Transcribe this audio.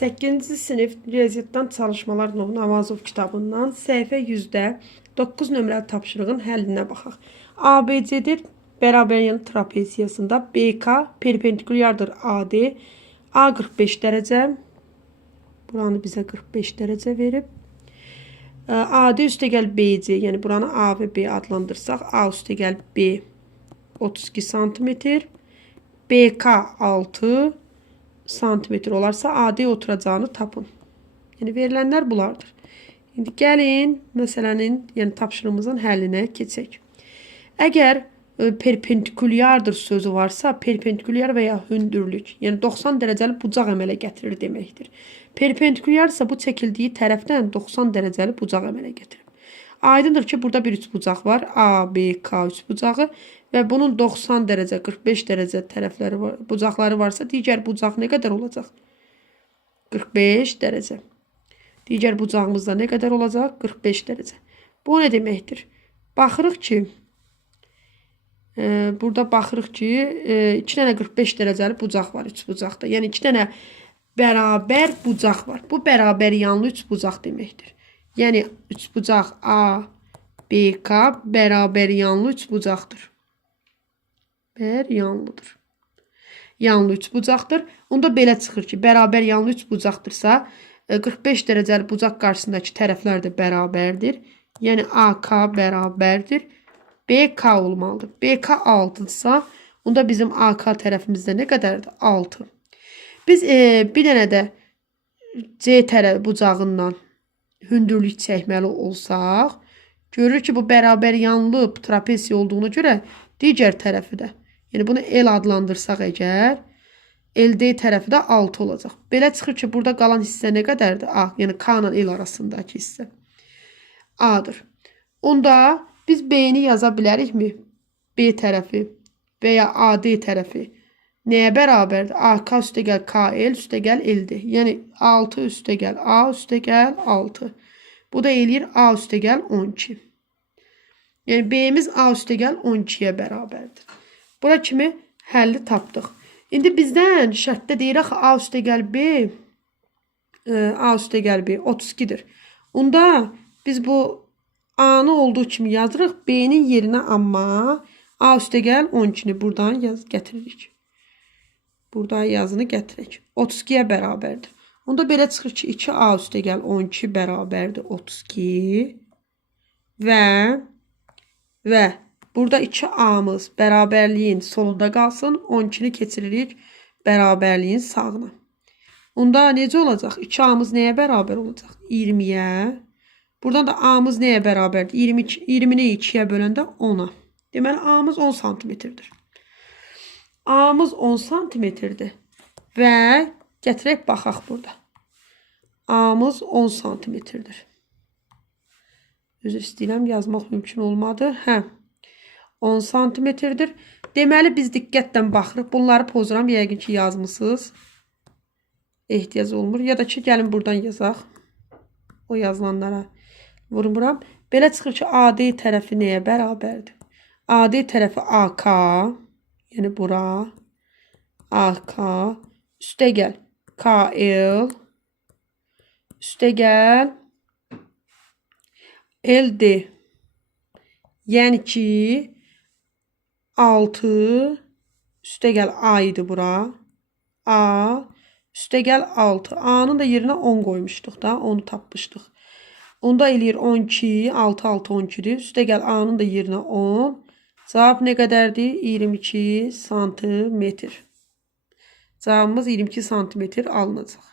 8-ci sinif riyaziyyatdan çalışmalar növü Avazov kitabından səhifə 100-də 9 nömrəli tapşırığın həllinə baxaq. ABC'dir bərabəryan trapeziyasında BK perpendikulyardır AD. A 45 dərəcə. Buranı bizə 45 dərəcə verib. AD üstəgəl BC, yəni buranı A və B adlandırsaq, A üstəgəl B 32 cm, BK 6 santimetr olarsa AD oturacağını tapın. Yəni verilənlər bunlardır. İndi gəlin məsələnin, yəni tapşırığımızın həllinə keçək. Əgər perpendikulyardır sözü varsa, perpendikulyar və ya hündürlük, yəni 90 dərəcəli bucaq əmələ gətirir deməkdir. Perpendikulyarsa bu çəkildiyi tərəfdən 90 dərəcəli bucaq əmələ gətirir. Aydındır ki, burada bir üçbucaq var. A, B, K üçbucağı və bunun 90 dərəcə, 45 dərəcə tərəfləri var, bucaqları varsa, digər bucaq nə qədər olacaq? 45 dərəcə. Digər bucağımızda nə qədər olacaq? 45 dərəcə. Bu nə deməkdir? Baxırıq ki, burada baxırıq ki, 2 dənə 45 dərəcəli bucaq var üçbucaqda. Yəni 2 dənə bərabər bucaq var. Bu bərabər yanlı üçbucaq deməkdir. Yəni üçbucaq A, B, K bərabər yanlı üçbucaqdır. Yanlıdır. Yanlı üçbucaqdır. Onda belə çıxır ki, bərabər yanlı üçbucaqdırsa, 45 dərəcəli bucaq qarşısındakı tərəflər də bərabərdir. Yəni AK bərabərdir. BK olmalıdır. BK 6-dırsa, onda bizim AK tərəfimizdə nə qədərdir? 6. Biz bir dənə də C tərəfi bucağından hündürlük çəkməli olsaq, görürük ki, bu bərabər yanlı trapesiya olduğuna görə digər tərəfi də, yəni bunu L adlandırsaq əgər, LD tərəfi də 6 olacaq. Belə çıxır ki, burada qalan hissə nə qədərdir? A, yəni K ilə L arasındakı hissə A-dır. Onda biz B-ni yaza bilərikmi? B tərəfi və ya AD tərəfi nəyə bərabərdir? AK üstəgəl KL üstəgəl L-dir. Yəni 6 üstəgəl A üstəgəl 6. Bu da eləyir A üstəgəl 12. Yəni B-miz A üstəgəl 12-yə bərabərdir. Bura kimi həlli tapdıq. İndi bizdən şərtdə deyir axı A üstəgəl B, A üstəgəl B 32-dir. Onda biz bu A-nı olduğu kimi yazırıq, B-nin yerinə amma A üstəgəl 12-ni buradan gətiririk. Burada yazını gətirək. 32-yə bərabərdir. Onda belə çıxır ki, 2A üstəgəl 12 bərabərdir 32 və burada 2A-mız bərabərliyin solunda qalsın, 12-ni keçiririk bərabərliyin sağına. Onda necə olacaq? 2A-mız nəyə bərabər olacaq? 20-yə. Buradan da A-mız nəyə bərabərdir? 20-ni 2-yə böləndə 10-a. Deməli, A-mız 10 santimetrdir. A-mız 10 santimetrdir və gətirək baxaq burada. A-mız 10 santimetrdir. Üzr istəyirəm, yazmaq mümkün olmadı. 10 santimetrdir. Deməli, biz diqqətlə baxırıq. Bunları pozuram, yəqin ki, yazmısınız. Ehtiyac olmur. Ya da ki, gəlin buradan yazaq. O yazılanlara vurmuram. Belə çıxır ki, AD tərəfi nəyə bərabərdir? AD tərəfi AK, yəni bura, AK, üstəgəl KL, üstəgəl LD. Yəni ki, 6 üstəgəl A idi bura. A üstəgəl 6. A-nın da yerinə 10 qoymuşduq da, onu tapmışdıq. Onda eləyir 12, 6, 6, 12-dir. Üstəgəl A-nın da yerinə 10. Cavab nə qədərdir? 22 santimetr. Cavabımız 22 santimetr alınacaq.